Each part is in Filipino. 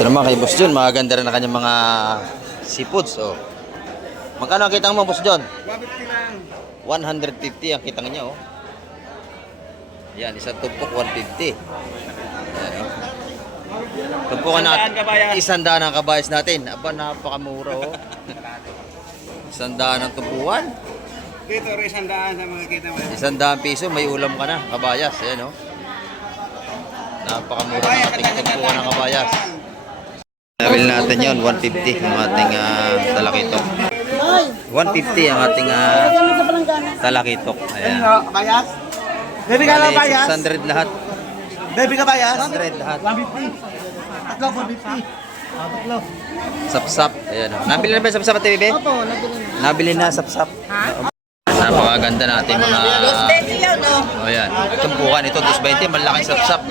Ito naman kay Boss John, magaganda rin ang kanyang mga seafoods. Oh. Magkano ang kitang mo, Boss John? 150 lang. 150 ang kitang niya, oh. Yan, isang tumpok 150. Ayan, oh. Tumpukan natin. 100 ang kabayas natin. Aba, napakamura, oh. 100 ang tumpuan. Dito rin 100 sa mga kita mo. 100 piso, may ulam ka na, kabayas. Ayan, oh. Napakamura ng ating tumpukan ng kabayas. Nabili natin yun, 150 ang ating talakitok. 150 ang ating talakitok. Ayan. Kabayas? Baby ka Bali, bayas? 600 lahat. Baby ka bayas? 600 lahat. 150. Tatlo, 150. Tatlo. Sapsap. Ayan, oh. Nabili na ba yung sapsap at TV? Opo, nabili na. Nabili na sapsap. Napakaganda natin mga... O yan, tumpukan ito, 220, malaking sapsap.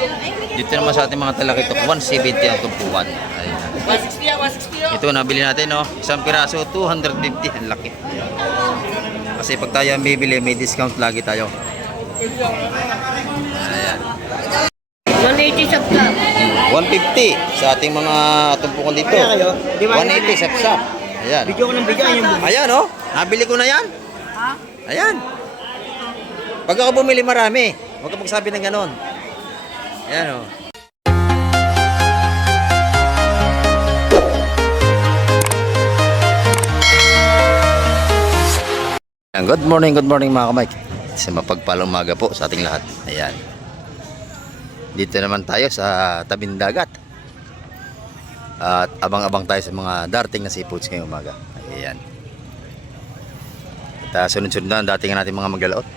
Dito naman sa ating mga talakitok, 170 ang tumpukan. Ayan. 160. Ito nabili natin, no? Isang piraso, 250. Ang laki. Kasi pag tayo ang bibili, may discount lagi tayo. Ayan. 180 sabta. 150 sa ating mga tumpukan dito. 180 sapsap. Ayan. Bigyan ko ng bigyan yung Ayan, oh. Nabili ko na yan. Ha? Ayan. Pag ako bumili marami, huwag ka magsabi ng ganon. Ayan, oh. Good morning mga kamay. Sa mapagpalang umaga po sa ating lahat. Ayan. Dito naman tayo sa tabing dagat. At abang-abang tayo sa mga darating na seafoods ngayong umaga. Ayan. At sunod-sunod na ang dating natin mga maglalaot.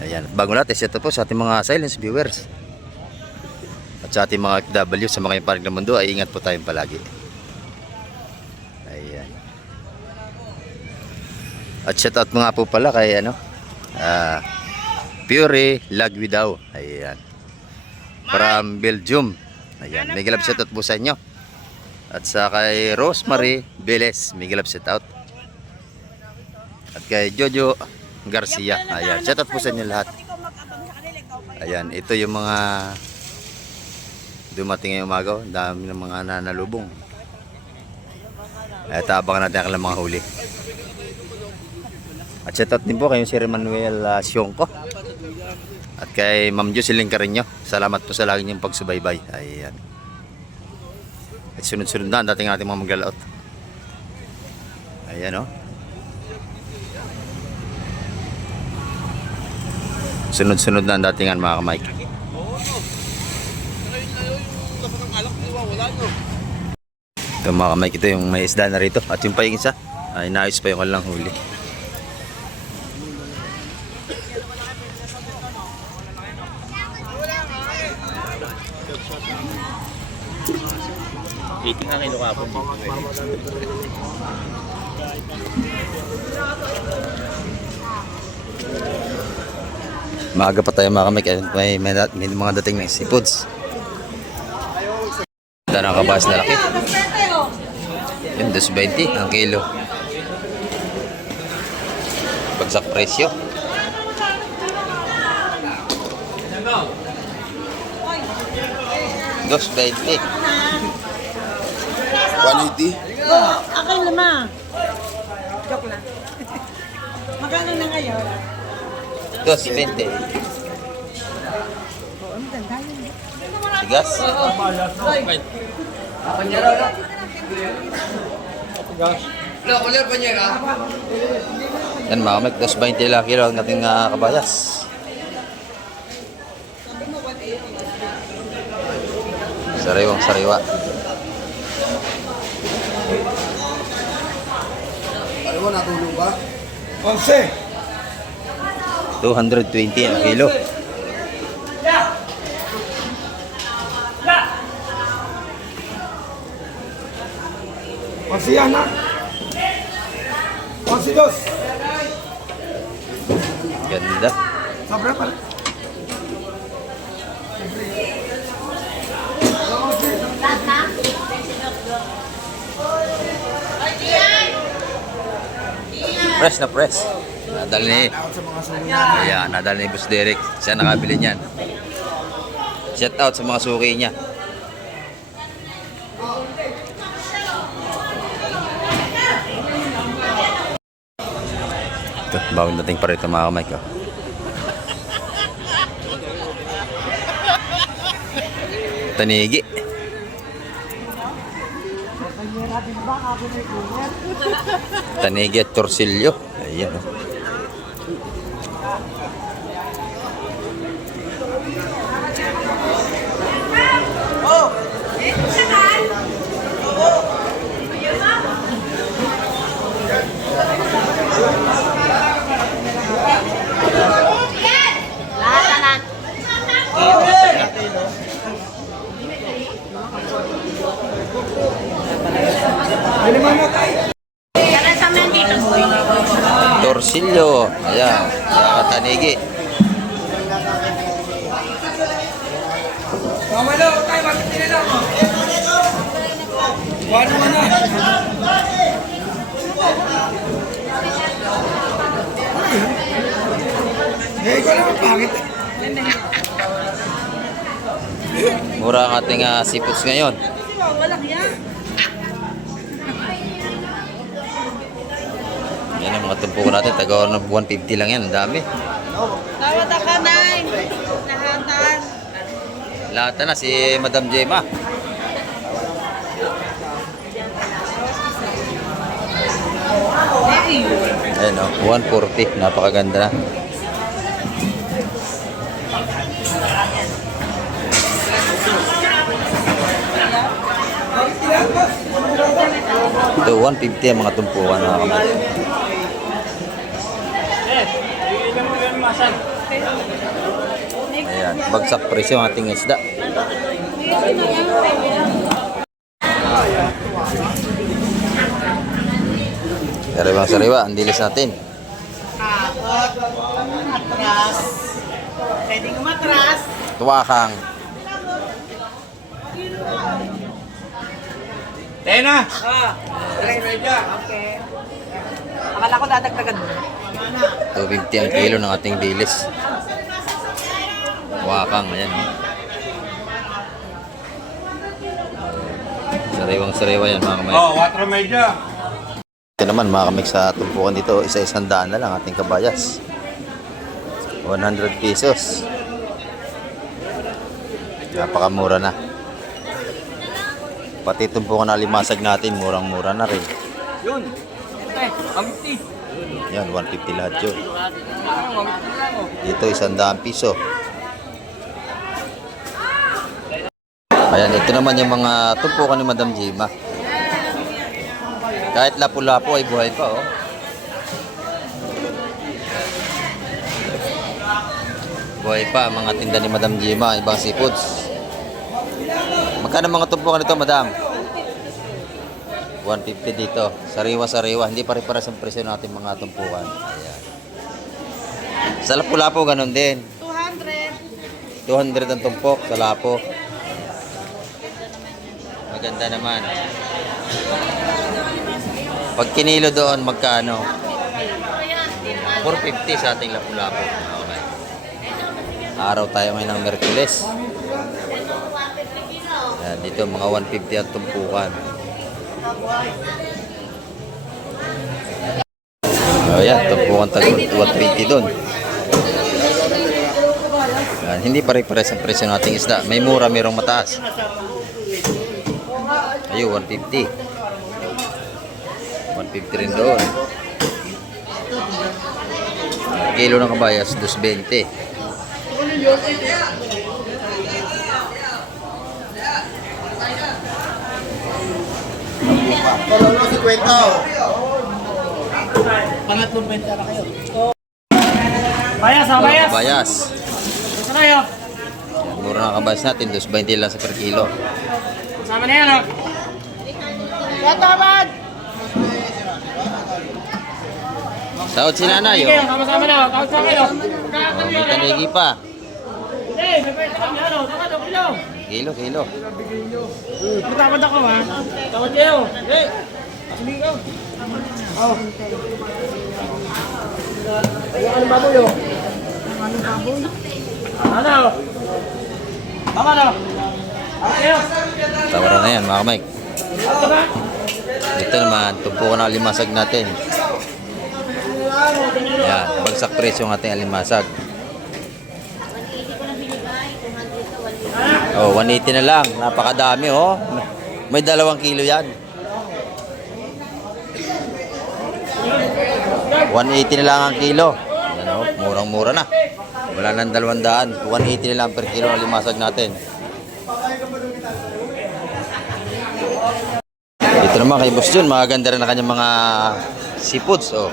Ayan. Bago natin, ito po sa ating mga silence viewers. At sa ating mga FW sa mga panig ng mundo ay ingat po tayong palagi. Ayan. At shout out mga po pala kay Pure Lagwidaw. Ayan. From Belgium. Ayan. May galap shout out po sa inyo. At sa kay Rosemary Beles, may galap shout out. At kay Jojo Garcia. Ayan. Shout out po sa inyo lahat. Ayan. Ito yung mga dumating ngayong umaga. Dami ng mga nanalubong. At abangan natin ang mga huli. At shout out din po kay Sir Manuel Sionco. At kay Ma'am Jocelyn Carinyo. Salamat po sa lagi niyong pagsubaybay. Ayan. At sunod-sunod na ang dating natin mga maglalaot. Ayan, oh. Sunod-sunod na ang datingan mga kamay. Ito mga kamay, ito yung may isda na rito. At yung pa yung isa ay naayos pa yung kanilang huli. Eating ang kilo kapon dito. Maaga pa tayo mga kamay. May mga dating ng seafoods. Ito na kabahas na laki. Yung 220 ang kilo. Bagsak presyo. Dos 20. 180. Oh, akin naman. Joke lang. Magkano na ngayon? Dos 20. Tigas. Yan mga kamay, dos 20 lang kilo ang ating kabayas. Sariwang sariwa. Ano mo natulog ba? 11. 220 ang kilo. Masih anak. Masih dos. Ganda. Sa berapa? Press na press. Nadal ni. Ayan, nadal ni Boss Derek. Siya nakabili niyan. Shout out sa mga suki niya. Ito, bagong dating pa rito mga kamay ko. Tanigi. Tanigi at torsilyo. Ayan, oh. Torsilyo. Ayan. Saka tanigi. Mamalo, tayo, bakit nila mo? Wano mo na. Eh, ikaw naman pangit. Mura ang ating seafoods ngayon. Yan ang mga tumpukan natin. Taga 150 lang yan. Ang dami. Tawad ka, Nay. Lahatan. Lahat na si Madam Gemma. Ayan o, 140. Napakaganda na. Ito, 150 ang mga tumpukan mga kamay. Ayan, bagsak presyo ang ating isda. Sariwang sariwa, ang dilis natin. Matras. Pwedeng matras. Tuwakang. Tena! Okay. Akala ko dadagdagan mo. 250 ang kilo ng ating dilis. Tuwakang, ayan. Sariwang sariwa yan mga kamay. Oh, 4 medya. Ito naman mga kamay sa tumpukan dito, isa-isang daan na lang ating kabayas. 100 pesos. Napakamura na. Pati tumpukan na limasag natin, murang-mura na rin. Yun. Ang 50. Yan, 150 lahat yun. Dito, 100 piso. Ayan, ito naman yung mga tumpukan ni Madam Gemma. Kahit lapu-lapu ay buhay pa, oh. Buhay pa ang mga tinda ni Madam Gemma, ibang seafoods. Magkano mga tumpukan nito, Madam? 150 dito. Sariwa-sariwa. Hindi pare-pares ang presyo ng ating mga tumpukan. Ayan. Sa lapu-lapu, ganun din. 200. 200 ang tumpok sa lapo. Maganda naman. Pag kinilo doon, magkano? 450 sa ating lapu-lapu. Okay. Araw tayo ngayon ng Merkules. Ayan, dito mga 150 ang tumpukan. Ayan, tumpukan tayo 120 doon. Ayan, hindi pare-pares ang presyo ng ating isda. May mura, mayroong mataas. Ayun, 150. 150 rin doon. Kilo ng kabayas, 220. Tololo, 50. Pangatlong benta na kayo. Bayas, bayas. Kabayas. Ito na yun. Ayan, mura ng kabayas natin, 220 lang sa per kilo. Sama na yan, oh. Yatamad! Sahod si nanay, Sige, oh. sama-sama na, tawag sa akin, oh. Oh, may tanigi pa. Hey, may pwede kami, ano, tawad ako kilo. Kilo. Matawad ako, ha. Tawad kayo. Hey, sige ka. Oh. Ano baboy, oh? Ano baboy? Ano? Tama na. Okay, oh. Tawaran na yan, mga Mike. Ito ba? Ito naman, tumpukan na limasag natin. Yan, bagsak presyo ng ating alimasag. Oh, 180 na lang. Napakadami oh. May 2 kilo yan. 180 na lang ang kilo. Ano, murang-mura na. Wala nang 200. 180 na lang per kilo ang limasag natin. Dito naman kay Boss John, magaganda rin na kanyang mga seafoods. Oh.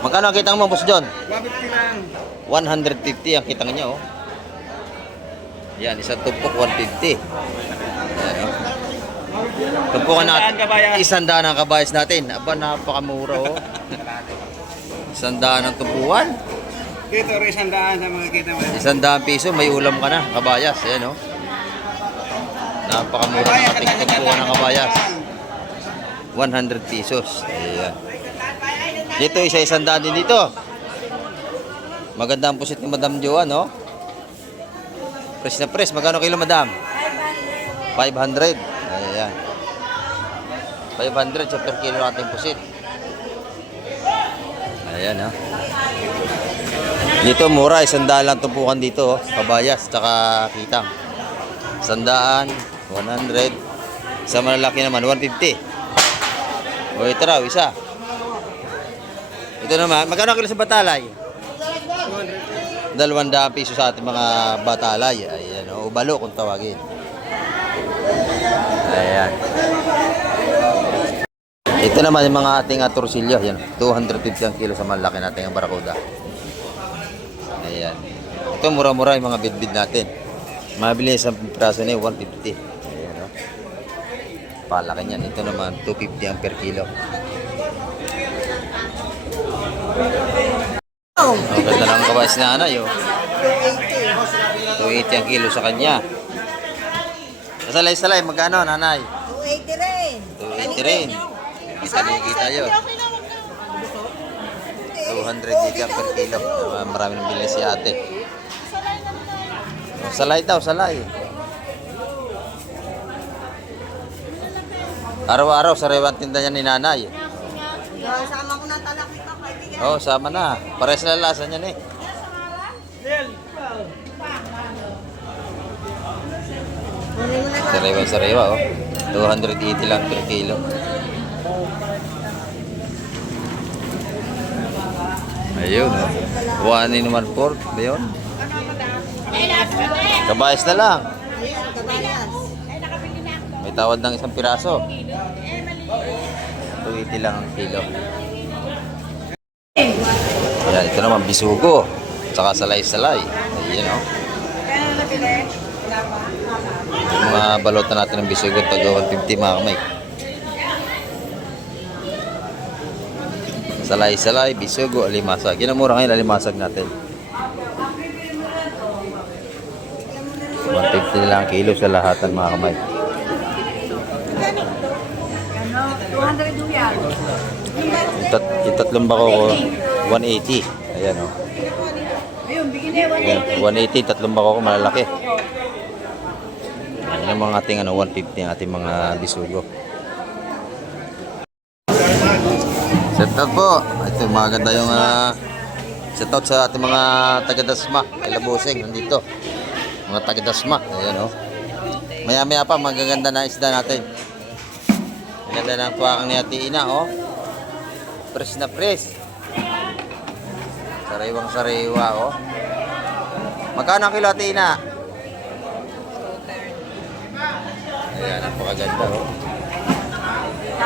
Magkano ang kitang mo, Boss John? 150 lang. 150 ang kitang niya, oh. Yan, isang tumpok 150. Yan, oh. Tumpukan natin, 100 ang kabayas natin. Aba, napakamura, oh. 100 ang tumpuan. Dito, 100 sa mga kita mo. 100 piso, may ulam ka na, kabayas. Yan, oh. Napakamura ng ating tumpukan ng kabayas. 100 pesos. Ayan. Dito, isa-100 din dito. Maganda ang pusit ni Madam Joan, no? Press na press. Magkano kilo, Madam? 500. Ayan. 500 sa per kilo ng ating pusit. Ayan, ha? Dito, mura. 100 lang tumpukan dito, oh. Kabayas, tsaka kitang. 100, 100. Sa malalaki naman, 150. O, ito raw, isa. Ito naman, magkano kilo sa batalay? 200 piso sa ating mga batalay. Ayan, o balo kung tawagin. Ayan. Ito naman yung mga ating torsilyo. Ayan, 250 ang kilo sa malaki natin ang barakuda. Ayan. Ito mura-mura yung mga bidbid natin. Mabili sa praso na 150. Ayan, o. Palaki niyan. Ito naman, 250 ang per kilo. Ang ganda lang kabayas na nanay, oh. 280 ang kilo sa kanya. Salay-salay, magkano, nanay? 280 rin. 280 rin. Kita tayo. 200 dito per kilo. Marami nang bilhin si ate. Oh, salay daw, salay. Araw-araw, sariwan tinda niya ni nanay. Sama ko na talak nito, kaibigan. Oh, sama na. Pares na lasa niyan eh. Sariwa, oh. 280 lang per kilo. Ayun, oh. 1 in 1/4 ba yun? Kabayas na lang. Ayan, kabayas. May tawad ng isang piraso. 280 lang ang kilo. Ayan, ito naman bisugo. Tsaka salay-salay. Ayan, oh. Yung mga balota natin ng bisugo, taga 150 mga kamay. Salay-salay, bisugo, alimasag. Yan ang mura ngayon, alimasag natin. 150 na lang ang kilo sa lahatan mga kamay. 200 yan. Yung tatlong bako ko, 180. Ayan, oh. Ayun, bigyan niya Ayan, 180, tatlong bako ko, malalaki. Ayan ang mga ating 150 ang ating mga bisugo. Set out po. Ito, maganda yung set out sa ating mga taga-dasma. Ilabusing, nandito. Mga taga-dasma. Ayan, oh. Maya-maya pa, magaganda na isda natin. Maganda ng tuwakang ni Ate Ina, oh. Press na press. Sariwang sariwa, oh. Magkano ang kilo, Ate Ina? Ayan, napakaganda, oh.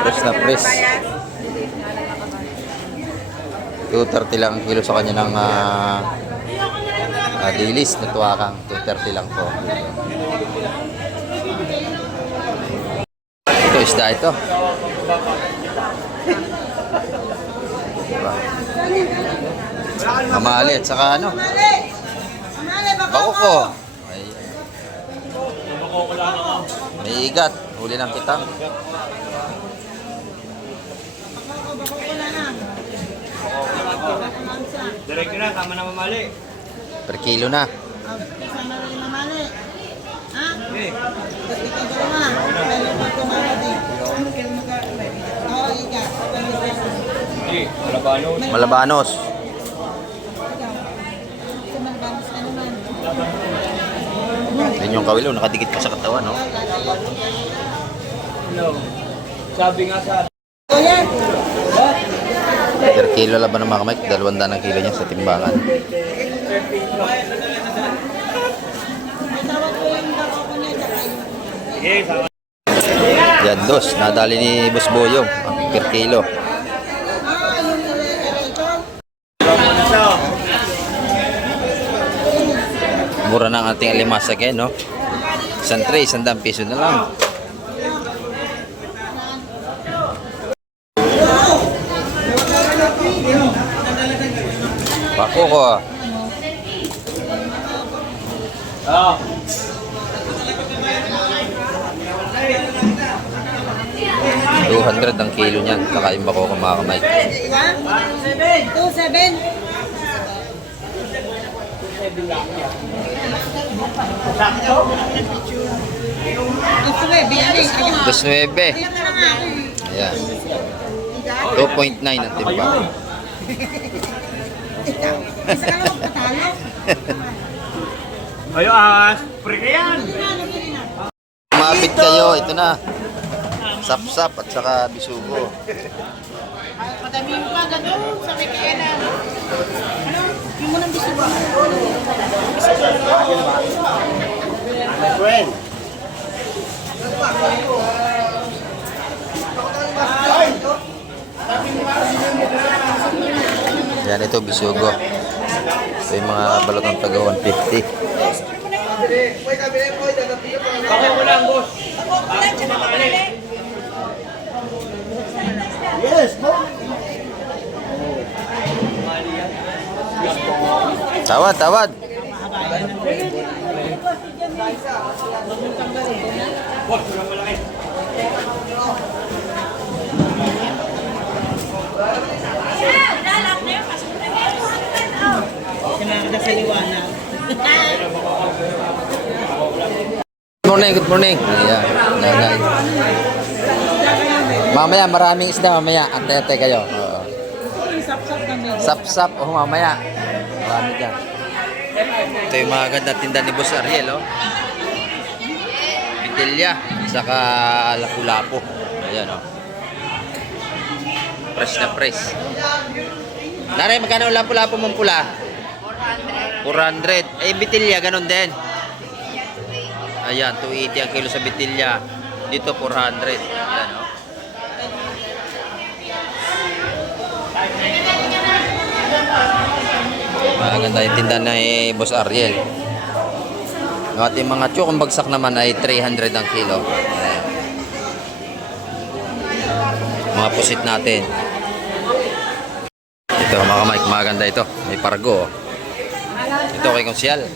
Press na press. 230 lang ang kilo sa kanya ng dilis na tuwakang. 230 lang po. Ito, isda ito. Diba? Mamali at saka ano? Bako. May igat. Huli ng kitang. Diretso na, tama na mamali. Per kilo na. Sama na rin mamali. Ha? Okay. Ito na. Oo, iga. Hindi, wala ba Malabanos. Sa Malbanos na naman. Yan yung kawilo, nakadikit pa sa katawan, no? Sabi nga sa... O yan. Per kilo lang ba ng mga kamay? 200 ang kilo niya sa timbangan. May tawag ko yung bako ko niya. Tsaka yung... Yan, dos. Nadali ni Boss Boyong. Ang per kilo. Yung ito. Mura ng ating alimasag eh, no? Isang tray, 100 piso na lang. Pako ko. Ah. 200 ang kilo niyan. Kakain ba ko mga kamay? 2-7. Gusto mo eh, biyaning. Ayun. 2.9. Ayun na lang ako eh. Ayan. 2.9 ang timbangan. Ikaw, isa ka lang magpatalo. Ayo, ahas. Pre ka yan. Kumapit kayo. Ito na. Sap-sap at saka bisugo. Madami mo pa, gano'n. Sa may kaya na. Ano? Yung mo nang bisugo. Friend. Yan, ito bisugo. Ito yung mga balot ng taga 150. Bakit mo lang, boss? Yes, boss. Tawad, tawad. Kinakita sa liwanag. Good morning, good morning. Ayan, nanay. Mamaya, maraming isda mamaya. Ante-ante kayo. Oo. Sap-sap kami. Sap-sap. Oh, mamaya. Marami dyan. Ito yung mga ganda tinda ni Boss Ariel, oh. Pitilya, saka lapu-lapu. Ayan, oh. Fresh na fresh. Nanay, magkano ang lapu-lapu mong pula? 400. Eh, bitilya, ganun din. Ayan, 280 ang kilo sa bitilya. Dito, 400. Ayan, oh. Maganda yung tinda na Boss Ariel. Ang ating mga tsukong bagsak naman ay 300 ang kilo. Ayan. Mga pusit natin. Ito mga kamay, maganda ito. May pargo. Ito kay Konsyal.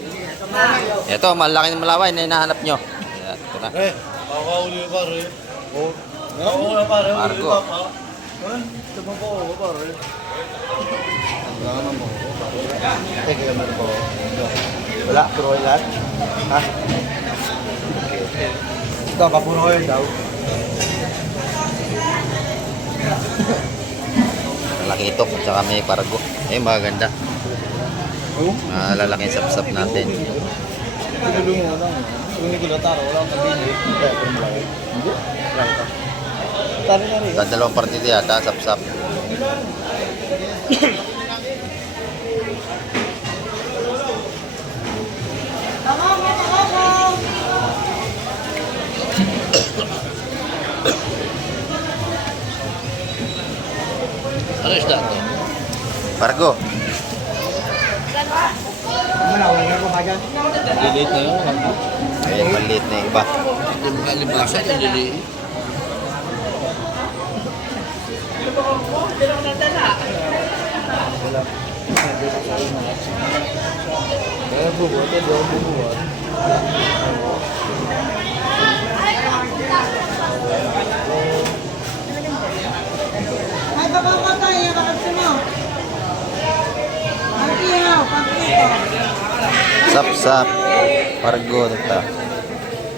Ito, malaki ng malaway na hinahanap nyo. Ayan, ito na. Makakauli pare. Oh. Nakakauli pare. Pargo. Tumang po ako pare. Hanggang mo. Teka naman po. Wala, puro oil lahat. Ha? Ito, kapuro oil daw. Malaki ito at saka may pargo. Ayun, maganda. Malalaki yung sap-sap natin. Tinulungan mo lang. Kung hindi ko lataro, wala akong nabili. Kaya, pero malaki. Hindi? Wala ito. Tari na rin. Sa dalawang partida yata, sap-sap. Ano isda ito? Pargo. Malawal na ko ba dyan? Delete na yun. Ayan, maliit na yung iba. Hindi mo kalibasa yung delete. Kaya bubuhat, doon bubuhat. Ay, baba ko tayo. Bakit mo? Pag-ihaw, pag-ihaw. Sap-sap. Pargo. Ito.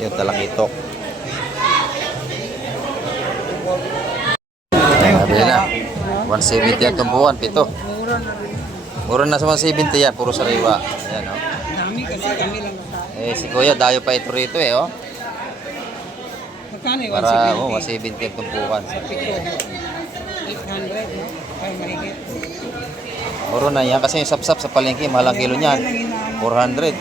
Yung talakitok. Ayan, nabili na. 170 ang tumpukan, 7. Mura na rin. Mura na sa 170 yan, puro sariwa. Ayan, oh. Dami kasi kami lang nasa. Eh, si Kuya, dayo pa ito rito eh, oh. Magkano yung Para, 170? oh, 170 ang tumpukan. Sa pito. 800, no? Ay, mahigit. Mura na yan, kasi yung sapsap sa palengke, mahal ang kilo niyan. 400.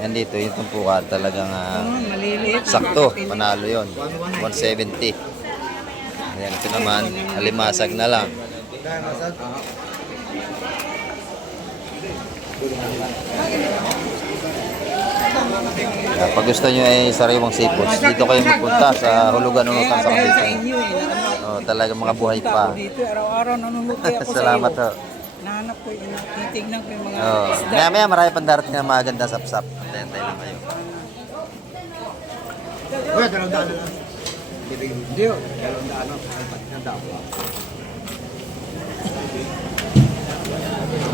Yan dito, yung tumpukan talagang Maliliit. sakto, panalo yon 170. Ayan, ito naman, alimasag na lang. Pag gusto nyo ay sariwang seafoods, dito kayo magpunta sa Hulugan Unukan sa Kapitan. Oh, talaga mga buhay pa. Dito, araw-araw nanunukay ako Salamat sa iyo. ho. Nahanap ko yun. Titignan ko yung mga Oh, isda. maya marami pang darating na maganda sapsap. Tentay lang kayo. Uy, 200 na lang. Hindi oh. 200 ang dapo.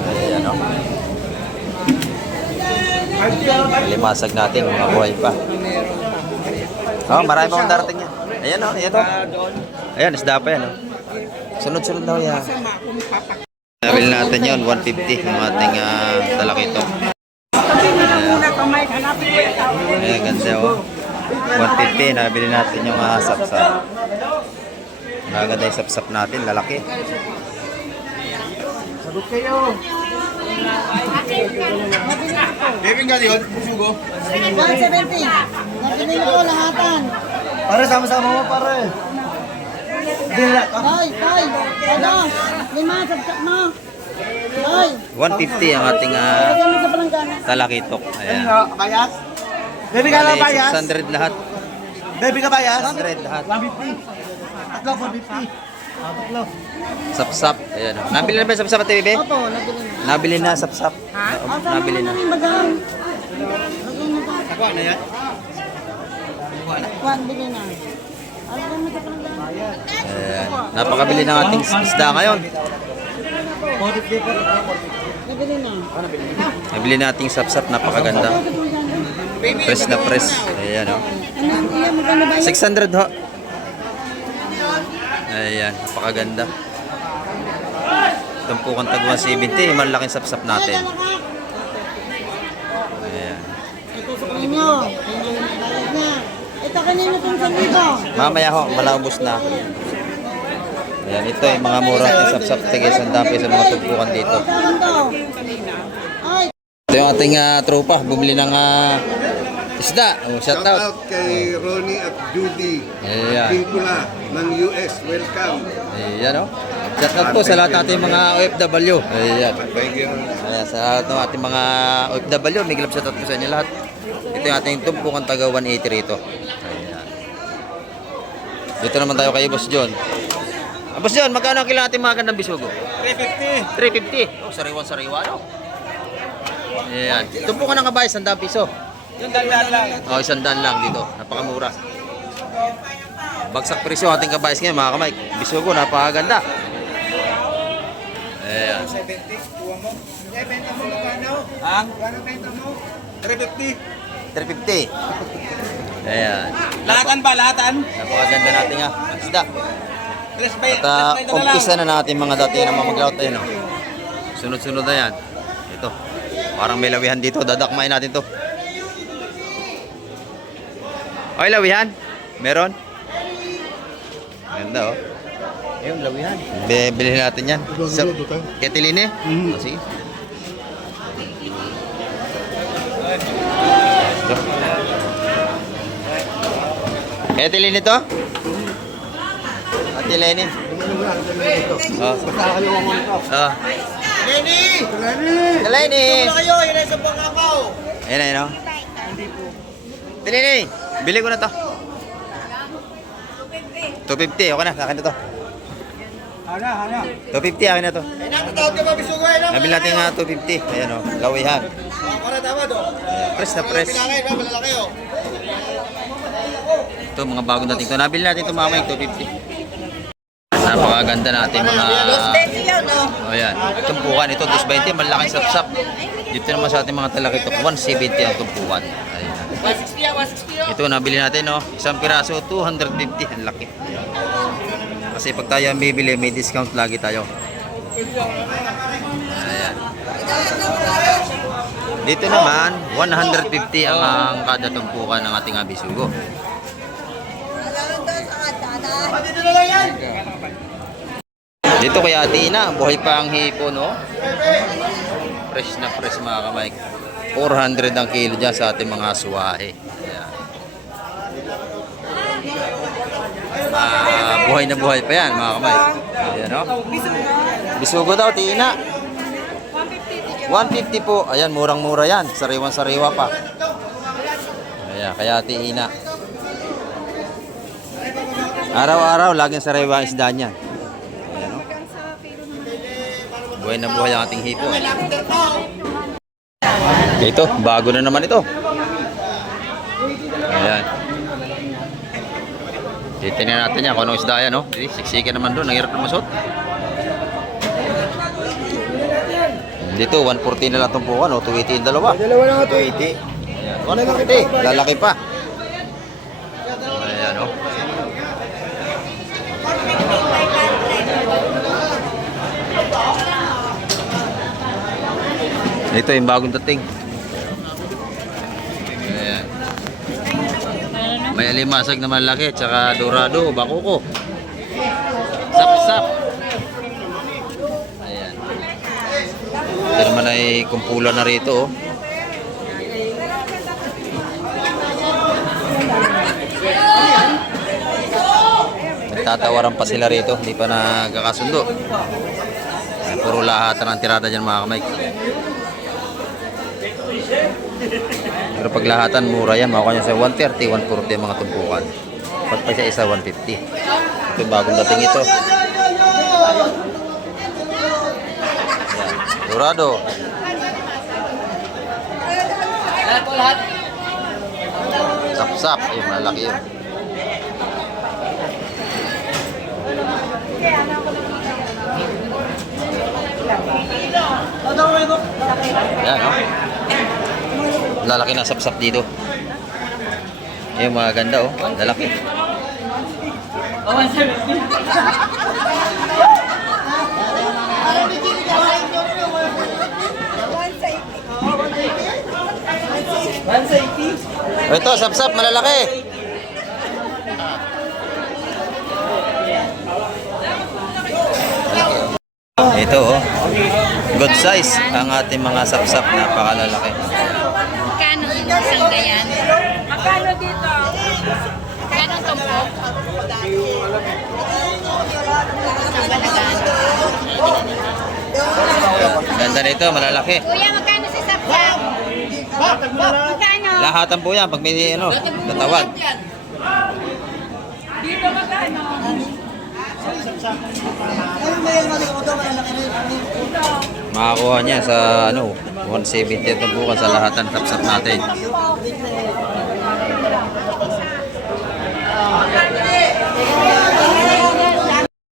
Ayan, oh. Limasag natin, mga buhay pa. Oh, marami pa pang darating yan. Ayan, oh, ayan, oh. Ayan, isda pa yan, oh. Sunod-sunod daw yan. Masama akong papak. Nabili natin yun, 150 yung ating talakito. Tingnan lang muna kamay. Hanapin ko yung tao. Ayan, ganda, oh. 150, nabili natin yung sapsap. Maganda yung sapsap natin, lalaki. Sagot kayo. Bibing ka yun, sugo. 170. Nabili ko lahatan. Pare, sama-sama mo, pare. Hoy, hoy. Ano? 5, sabsak mo. Hoy. 150 ang ating Lagyan mo sa palanggana. talakitok. Ayan. Bayas? Baby ka Bali, na bayas? 600 lahat. Baby ka bayas? 600 lahat. 150. Tatlo, 450. Tatlo. Sapsap. Ayan. Oh. Nabili na ba yung sapsap at TVB? Opo, nabili na. Nabili na sapsap. Ha? Oo, nabili na. Yung bagang. Lagyan mo pa. Nakuha na yan? Kwan, bili na. Lagyan mo sa palanggana. Ayan. Napakabili ng ating isda ngayon. 450 po. Nabili na. Nabili nating sapsap. Napakaganda. Press na press. Ayan o. Ano, iya, magkano ba yun? 600 ho. Ayan. Napakaganda. Tumpukan tag 170. Malaking sapsap natin. Ayan. Ito sa kanyo. Bayad na. Ito kanino itong 1,000. Mamaya ho, malaubos na. Ayan, ito yung mga mura ng sapsap. Tigay sandapi sa mga tumpukan dito. Saan to? Ay, Ito yung ating tropa. Bumili ng isda. Oh, shout out. Shoutout kay Ronnie at Judy. Ayan. Pimpula ng US. Welcome. Ayan o. Shout out po sa lahat nating mga OFW. Ayan. Thank you. Ayan, sa lahat ng ating mga OFW. May glove shout out po sa inyo lahat. Ito yung ating tumpukan taga 180 rito. Ayan. Dito naman tayo kay Boss John. Boss John, magkano ang kilo natin mga gandang bisugo? 350. 350. Oh, sariwan-sariwa, no? Ayan. Tumpukan ng kabayo, 100 piso. Yung dandan lang. Oh, 100 lang dito. Napakamura. Bagsak presyo ating kabayas ngayon, mga kamay. Bisugo, napakaganda. Ayan. 70. Kuha mo. Hindi, benta mo magkano? Ha? Kano benta mo? 350. 350. Ayan. Lahatan ba? Lahatan? Napakaganda natin nga. Isda. Tres At umpisa na natin mga dati na mamaglaot. Ayun, oh. Sunod-sunod na yan. Ito. Parang may lawihan dito. Dadakmain natin to. Okay, lawihan. Meron. Ganda, oh. Ayun, lawihan. Bilhin natin yan. Sa Ketiline? Oh, sige. Ito. Ketiline to? Ketiline. Oh. Oh. Lenny! Ketiline. kayo, yun ay sa pangakaw. Ayun, ayun, oh. Ketiline. Bili ko na to. 250. Okay na. Sa akin na to. Hana. 250. Akin na to. Eh, nakatawag ka ba, bisugo? Nabili natin nga 250. Ayan, oh. Lawihan. Para tama do. Ayan. Press na press. Pinakain ba, malalaki oh. Ito, mga bagong dating to. Nabili natin ito mamaya 250. Napakaganda natin mga... Oh, ayan. Tumpukan ito, 220. Malaking sapsap. Dito naman sa ating mga talakitok, 170 ang tumpukan. Ayan. Ito, nabili natin, no? Isang piraso, 250. Ang laki. Kasi pag tayo ang bibili, may discount lagi tayo. Ayan. Dito naman, 150 ang kada tumpukan ng ating abisugo. Dito kay Ate Ina, buhay pa ang hipo, no? Fresh na fresh mga kamay. 400 ang kilo dyan sa ating mga suwahe. Ayan. Buhay na buhay pa yan mga kamay. Ayan, no? Bisugo daw, Ate Ina. 150 po. Ayan, murang-mura yan. Sariwan-sariwa pa. Ayan, kaya Ate Ina. Araw-araw, laging sariwa ang isda niyan. Ayan, no? Buhay na buhay ang ating hipo. Ito, bago na naman ito. Ayan. Titingnan natin yan kung anong isda yan, no? Siksikan naman doon, ang hirap na masot. Dito, 140 na lang tumpukan, no? 280 yung dalawa. Dalawa na nga 280. Ayan, 140, lalaki pa. Ayan, no? Ito yung bagong dating. Ayan. May alimasag na malaki, tsaka dorado, bakuko. Sap-sap. Ayan. Ito naman ay kumpulan na rito, oh. Nagtatawaran pa sila rito, hindi pa nagkakasundo. Puro lahatan ang tirada dyan mga kamay. Pero pag lahatan, mura yan. Makuha niya sa 130, 140 ang mga tumpukan. Pag pa siya isa, 150. Ito yung bagong dating ito. Ayan. Dorado. Sap-sap. Ayun, malaki yun. Ayan, no? Lalaki na sap-sap dito. Yung mga ganda, oh. Lalaki. Ito, sap-sap, malalaki. Ito, oh. Good size ang ating mga sap-sap, napakalalaki. Magkano isang gayan? Magkano dito? Magkano tumpok? Ang balagaan. Ganda nito, malalaki. Kuya, magkano si Sapsap? Magkano? Lahatan po yan pag may ano, tatawag. Dito magkano? Makakuha niya sa ano, 170 ito bukan sa lahatan sap-sap natin.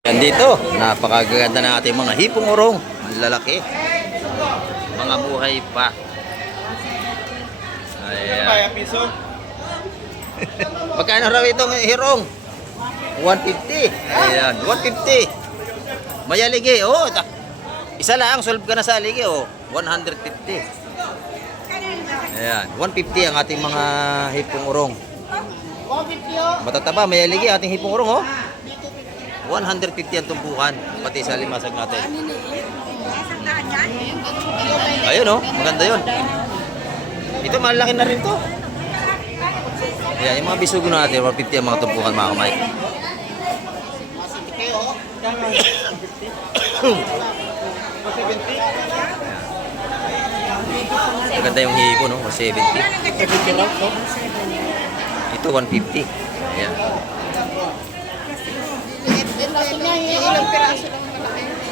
Yan dito, napakaganda ng ating mga hipong urong. Ang lalaki. Mga buhay pa. Ayan. Piso. Magkano raw itong hirong? 150. Ayan, 150. Mayaligi, oh. Isa lang, solve ka na sa aligi, oh. 150. Ayan, 150 ang ating mga hipong urong. Matataba, mayaligi ating hipong urong, oh. 150 ang tumpukan, pati sa limasag natin. Ayun, oh, maganda yun. Ito, malaki na rin to. Ayan, yung mga bisugo natin, 150 ang mga tumpukan, mga kamay. Maganda yung hipo, no? 70. Ito, 150. Ayan.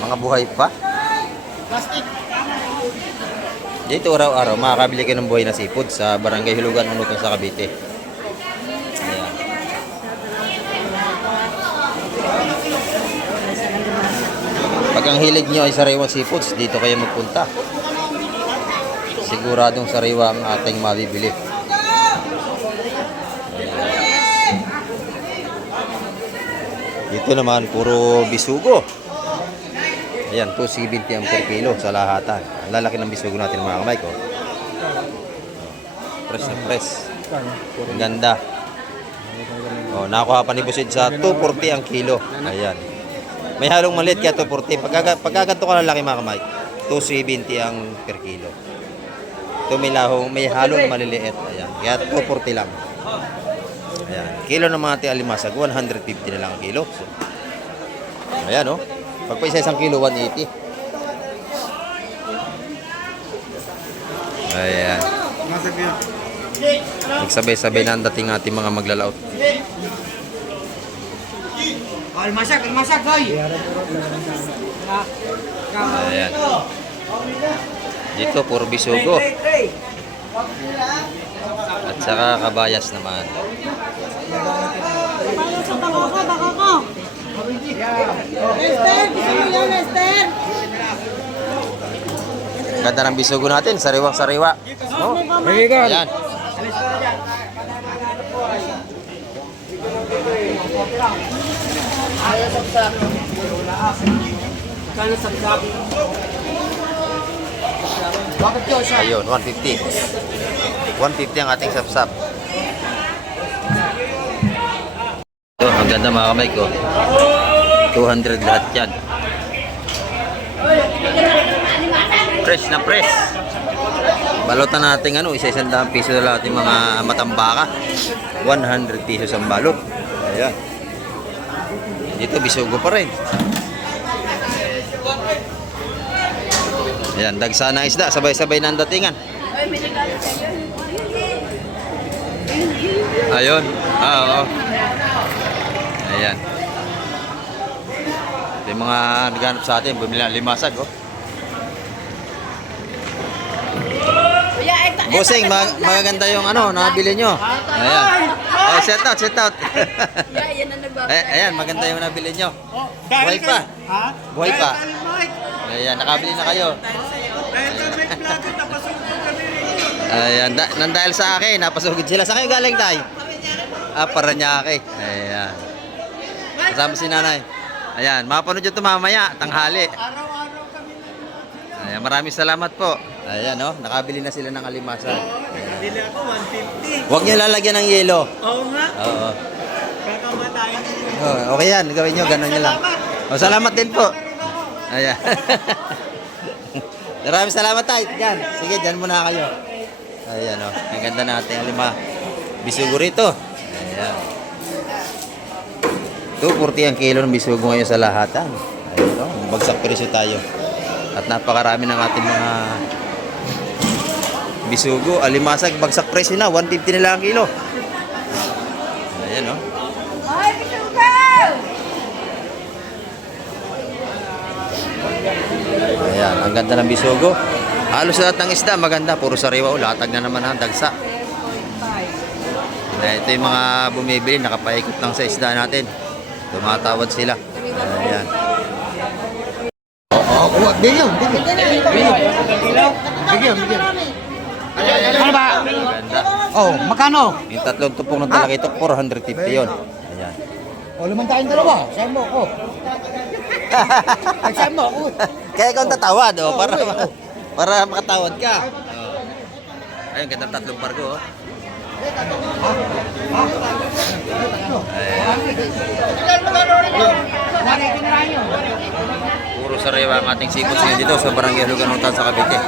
Mga buhay pa. Dito araw-araw, makakabili ka ng buhay na seafood sa Barangay Hulugan, Unutong sa Cavite. Ayan. Pag ang hilig nyo ay sariwang seafoods, dito kayo magpunta. Siguradong sariwa ang ating mabibili. Dito naman, puro bisugo. Ayan, 270 ang per kilo sa lahatan. Ang lalaki ng bisugo natin mga kamay ko. Press na press. Ang ganda. Oh, nakuha pa ni Busid sa 240 ang kilo. Ayan. May halong maliit kaya 240. Pagkaganto ka lalaki mga kamay, 270 ang per kilo. Ito may halong maliliit. Ayan. Kaya 240 lang. Ayan. Kilo ng mga alimasag, 150 na lang ang kilo. So, ayan oh. Pag pa isang kilo, 180. Ayan. Nagsabay-sabay na ang dating ating mga maglalaot. Almasag, hoy! Ayan. Dito, puro bisugo. At saka kabayas naman. Paano sa bako ko? Lester, gusto mo yan, Lester? Ganda ng bisugo natin, sariwang-sariwa. Oh, ayan. Ayun, 150. 150 ang ating sapsap. Ito, ang ganda mga kamay ko. 200 lahat yan. Fresh na fresh. Balutan natin isa-100 piso na lahat yung mga matambaka. 100 pesos ang balot. Ayan. Dito bisugo pa rin. Ayan, dagsa na isda, sabay-sabay na ang datingan. Ayun. Oo. Ayan. Ito yung mga naghanap sa atin, bumili ng limasag, oh. Bossing, magaganda yung nabili nyo. Ayan. Oh, set out. Ayan, maganda yung nabili nyo. Buhay pa. Buhay pa. Ayan, nakabili na kayo. Ayan, nang dahil sa akin, napasugod sila. Saan kayo galing, tay? Paranaque. Ayan. Kasama si nanay. Ayan, mapanood nyo ito mamaya, tanghali. Ayan, maraming salamat po. Ayan, nakabili na sila ng alimasag. Bili ako, 150. Huwag nyo lalagyan ng yelo. Oo nga. Oo. Kakamatayin nyo. Oh, okay yan, gawin nyo, gano'n nyo lang. Oh, salamat din po. Ayan. Maraming salamat tayo. Diyan. Sige, dyan muna kayo. Ayan ang ganda natin. Bisugo rito. Ayan. 240 ang kilo ng bisugo ngayon sa lahatan. Ayan bagsak presyo tayo. At napakarami ng ating mga bisugo. Alimasag, bagsak presyo na. 150 na lang ang kilo. Ayan Ay, bisugo! Ayan, ang ganda ng bisugo. Halos lahat ng isda maganda, puro sariwa o latag na naman ang dagsa. Ito yung mga bumibili, nakapaikot lang sa isda natin. Tumatawad sila. Ayan. Bigyan. Ano ba? Ganda. Oh, magkano? Yung tatlong tupong ng talakitok, 450 yun. Ayan. O, naman tayong dalawa. Saan mo ako? Saan mo ako? Kaya ikaw ang tatawad, para makatawad ka. Ayun, ganda tatlong barko. Puro sariwa ang ating sipot ngayon dito sa Barangay Luganutan sa Cavite.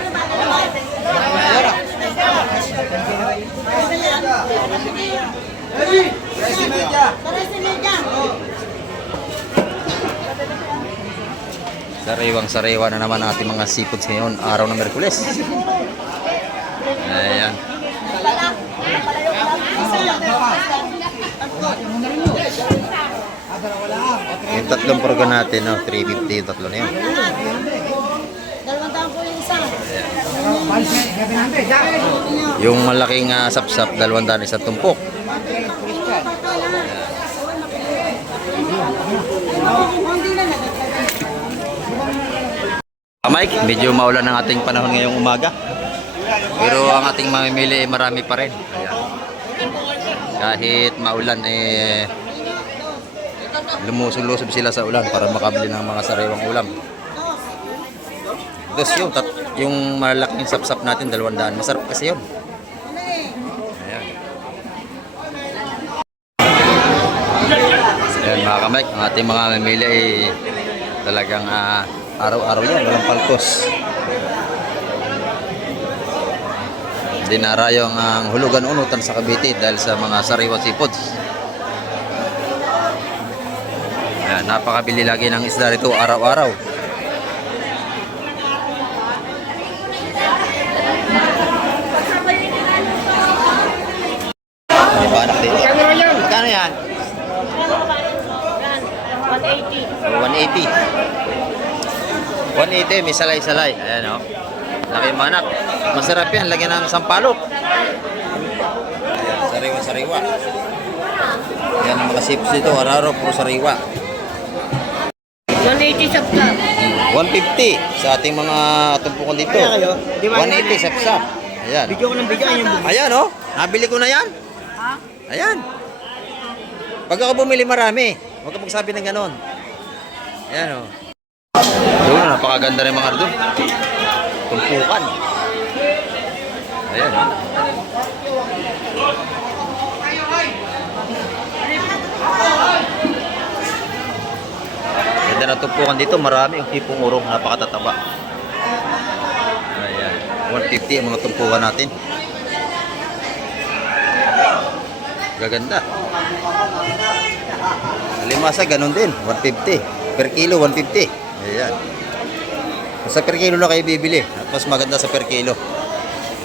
Sariwang-sariwa na naman ating mga sipot ngayon, araw ng Miyerkules. Ayan. Yung tatlong purga natin, 350 yung tatlo na yun. 200 po yung isa. Yung malaking sapsap, 200 isang tumpok. Mike, medyo maulan ang ating panahon ngayong umaga. Pero ang ating mamimili marami pa rin. Ayan. Kahit maulan Lumusob-lusob sila sa ulan para makabili ng mga sariwang ulam. Tapos yung malaking sapsap natin, 200. Masarap kasi yun. Ayan. Ayan mga kamay, ang ating mga mamili ay talagang araw-araw yan, walang paltos. Dinarayo ang hulugan unutan sa Cavite dahil sa mga sariwa seafoods. Ayan, napakabili lagi ng isda rito araw-araw. May banak dito. Magkano yan? 180. 180, may salay-salay. Ayan o. Laki manak. Masarap yan. Lagyan ng sampalok. Ayan, sariwa-sariwa. Ayan ang mga sips dito. Araw-araw puro sariwa. 180 sapsa. 150 sa ating mga tumpukan dito. 180 sapsap. Ayan. Bigyan ko ng bigyan yung bumili. Ayan o. Nabili ko na yan. Ayan. Pag ako bumili marami, huwag ka magsabi ng ganon. Ayan o. Doon, napakaganda rin mga doon. Tumpukan. Ayan o. Ganda na tumpukan dito, marami yung tipong urong, napakatataba. Ayan. 150 ang mga tumpukan natin. Gaganda. Alimasa, ganun din. 150. Per kilo, 150. Ayan. Sa per kilo na kayo bibili. At mas maganda sa per kilo.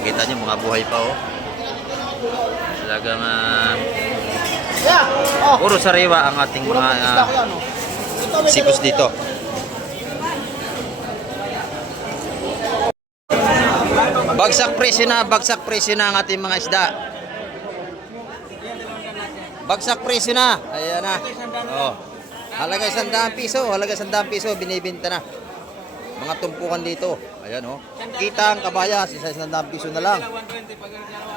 Kita nyo, mga buhay pa, oh. Talagang, puro sariwa ang ating mga sipos dito. Bagsak presyo na ang ating mga isda. Bagsak presyo na. Ayan na. Oh. Halaga 100 piso, binibenta na. Mga tumpukan dito. Ayan oh. Kita ang kabayas, isa 100 piso na lang.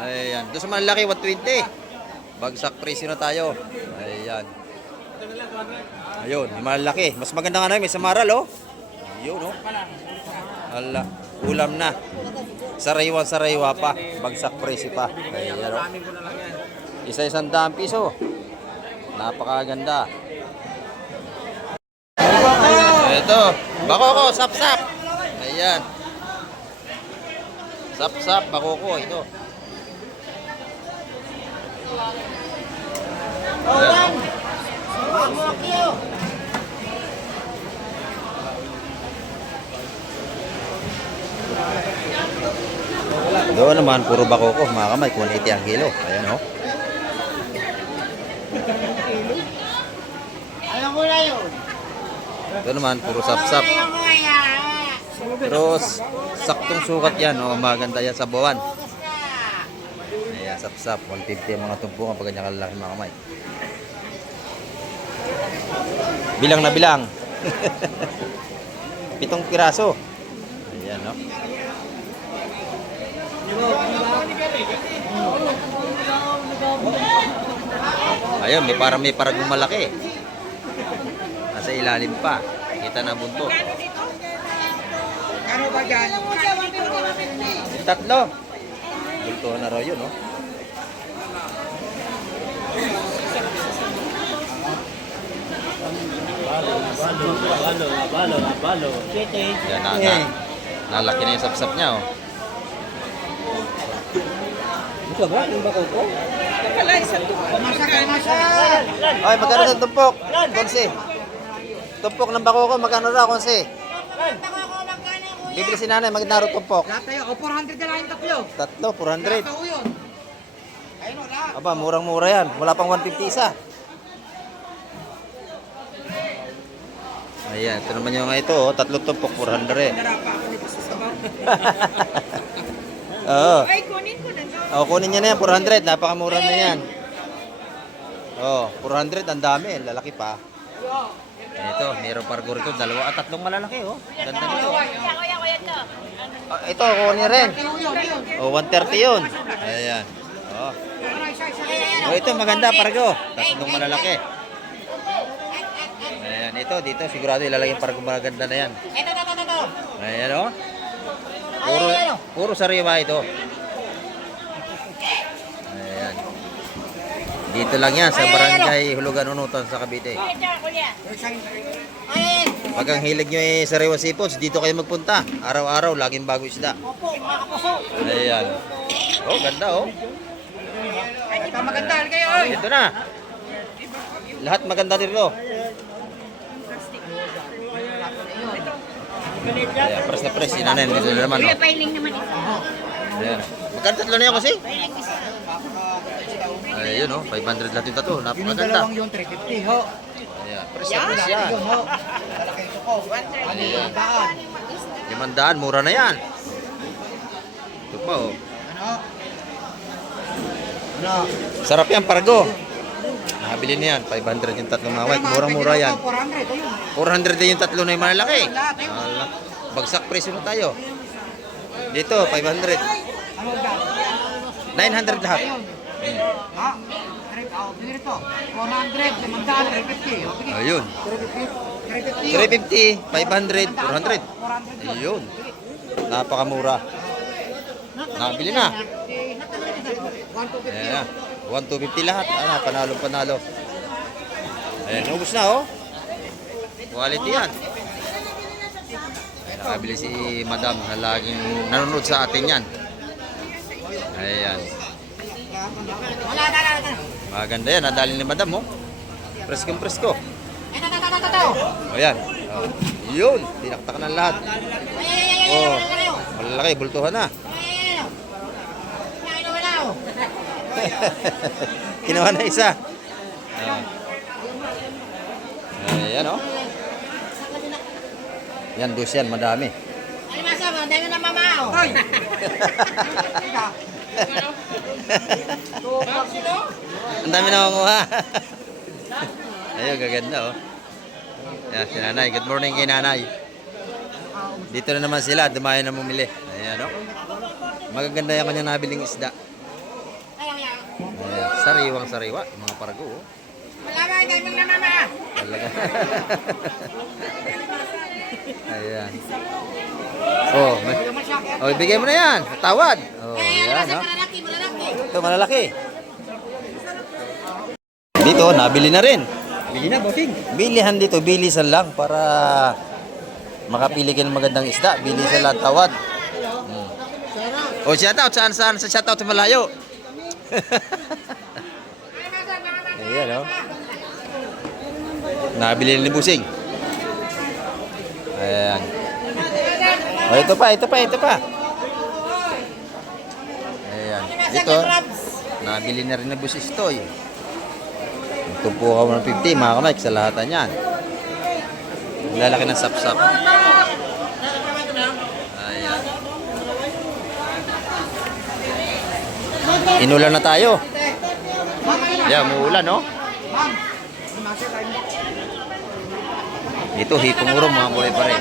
Ayan. Doon sa malaki 120. Bagsak presyo na tayo. Ayan. Ayun, yung malaki. Mas maganda nga na may samaral oh. Ayun oh. Hala, ulam na. Sariwa pa. Bagsak presyo pa. Ayan oh. Isa 100 piso. Napakaganda. Ito, bakoko, sap-sap. Ayan. Sap-sap, bakoko, ito. Ayan. Doon naman, puro bakoko, mga kamay, 180 ang kilo. Ayan o. Alam mo na yun. Ito naman, puro sap-sap. Pero saktong sukat yan, oh, maganda yan sa buwan. Ayan, sap-sap. 150 ang mga tumpungan pag ganyan kalalaki mga kamay. Bilang na bilang. 7 piraso. Ayan, no? Ayun, may paragong malaki. Nasa ilalim pa. Kita na buntot. Ano ba dyan? Tatlo. Bultuhan na raw yun, no? Balo. Yan, nalaki na yung sapsap niya, oh. Ito ba? Yung bakoko? Ay, magkano sa tumpok? Konse. Tumpok ng bako ko, magkano raw, Konse? Bibili si nanay, magkano tumpok? Lahat tayo. O, 400 na lang yung tatlo. Tatlo, 400. Ito yun. Ayun o, lahat. Aba, murang-mura yan. Wala pang 150 isa. Ayan, ito naman yung ito, oh. Tatlo tumpok, 400. Narapa ako nito sa sabaw. Oo. Ay, kunin ko na to. Oh, kunin niya na yan, 400. Napakamura na yan. Oh, 400, ang dami. Lalaki pa. Ito, mayroong pargo rito. 2 at 3 malalaki, oh. Ganda nito. Ito, kunin rin. Oh, 130 yun. Ayan. Oh. Oh, ito, maganda, pargo. 3 malalaki. Ayan, ito, dito, sigurado ilalagay para gumaganda na yan. Ito. Ayan, o. Puro sariwa ito. Ayan. Dito lang yan, sa barangay Hulugan Unutan sa Cavite. Pag ang hilig nyo sariwa seafoods, dito kayo magpunta. Araw-araw, laging bago isda. Opo, mga kapuso. Ayan. Oh, ganda oh. Ito maganda kayo. Ito na. Lahat maganda dito. Ayan, press na press. Inanin. Dito na naman. Oh. Pailing naman ito. Ayan. Magkano tatlo na yan kasi? Ayun oh, 500 lahat yung tatlo. Napakaganda. yung 350 ho. Ayan, press na press yan. ho. Lalaki ito ko. Ayan. 500, mura na yan. Ito pa oh. Ano? Sarap yan, Pargo. Nakabili niyan, 500 yung tatlong mga white. Mura-mura yan. 400, ayun. 400 din yung tatlo na yung malalaki. Ala, bagsak presyo na tayo. Dito, 500. Ano ba? 900 lahat. Ha? Dito. 400, 500, 350. Okay. Ayun. 350. 350, 500, 400. Ayun. Napakamura. Nakabili na. Ayan na. 1,250 lahat. Ano, panalo. Ayan, ubus na oh. Quality yan. Ayan, nakabili si Madam na laging nanonood sa atin yan. Ayan. Maganda yan. Nadali ni Madam oh. Presko. Ayan. Oh. Yun. Tinaktak na lahat. Oh. Malalaki. Bultuhan na. Kinuha na isa. Ayan oh. Yan, dos yan, madami. Ay, masama, dahil na mamao. Ang dami na makuha. Ayun, gaganda oh. Ayan, si Nanay. Good morning kay Nanay. Dito na naman sila, dumayo na bumili. Ayan oh. Magaganda yung kanyang nabiling isda. Ayan, sariwang-sariwa, mga Pargo oh. Malama, dahil na mama. Talaga. Ayan. Oh, ibigay mo na yan. Tawad. Oh, yan, oh. Malalaki. Ito, malalaki. Dito, nabili na rin. Bili na, bossing. Bilihan dito, bilisan lang para makapili kayo ng magandang isda. Bilisan lang, tawad. Oh, shoutout. Saan? Sa shoutout sa malayo. Ayan, oh. Nabili ni Busing. Ayan. Oh, ito pa. Ayan. Dito, nabili na rin na Busis Toy. Ito po ako ng 50, mga kamay, sa lahatan yan. Lalaki ng sapsap. Ayan. Inulan na tayo. Ayan, muulan, no? Ito, hipong urong, mga buhay pa rin.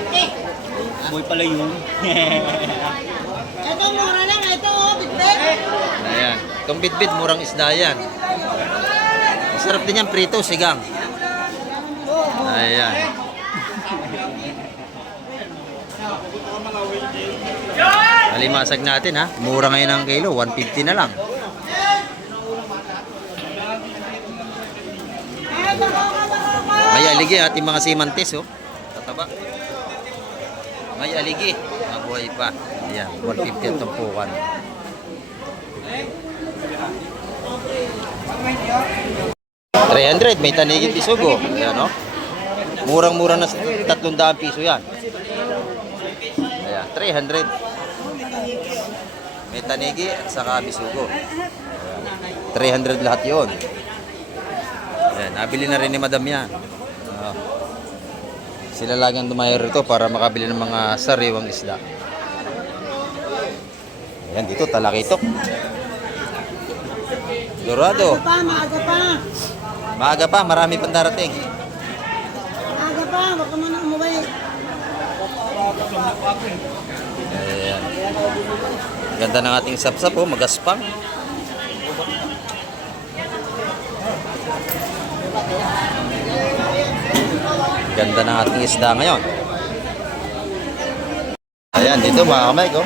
Boy pala yun. Ito, mura lang. Ito, oh, bitbit. Ayan. Itong bitbit, murang isda yan. Masarap din yan, prito, sigang. Ayan. Alimasag natin ha. Mura ngayon ang kilo, 150 na lang. May aligi ating mga simantis oh. Tataba. May aligi. Mabuhay pa. Ayan, 150 ang tumpukan. $300, may tanigin bisugo. Ayan oh. Murang-mura na 300 piso yan. Ayan, 300. May tanigi at saka bisugo. Ayan, 300 lahat yon. Ayan, nabili na rin ni Madam yan. Sila lagi ang dumayo rito para makabili ng mga sariwang isda. Ayan, dito talakitok. Dorado. Maaga pa, marami pang darating. Maaga pa, baka mo na umuwi. Ayan. Ganda ng ating sapsap oh, magaspang. Ganda ng ating isda ngayon. Ayan, dito mga kamay ko.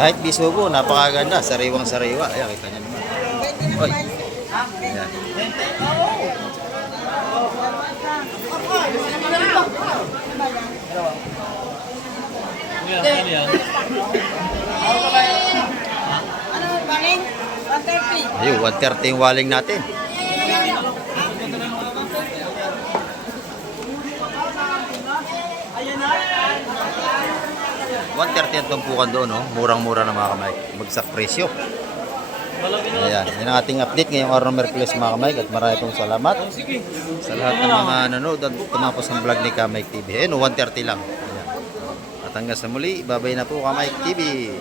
Kahit bisugo, napakaganda. Sariwang-sariwa. Ayan, kita nyo naman. Oy. Ayan. Ano, baling? 130. Ayun, 130 yung waling natin. $130 ang tumpukan doon, no? Murang-mura na mga kamay. Magsak presyo. Ayan, yun ang ating update ngayong araw ng Merkules mga kamay. At marami pong salamat sa lahat ng mga nanood at tumapos ng vlog ni Kamay TV. Ayun, 130 lang. Ayan. At hanggang sa muli, babay na po Kamay TV.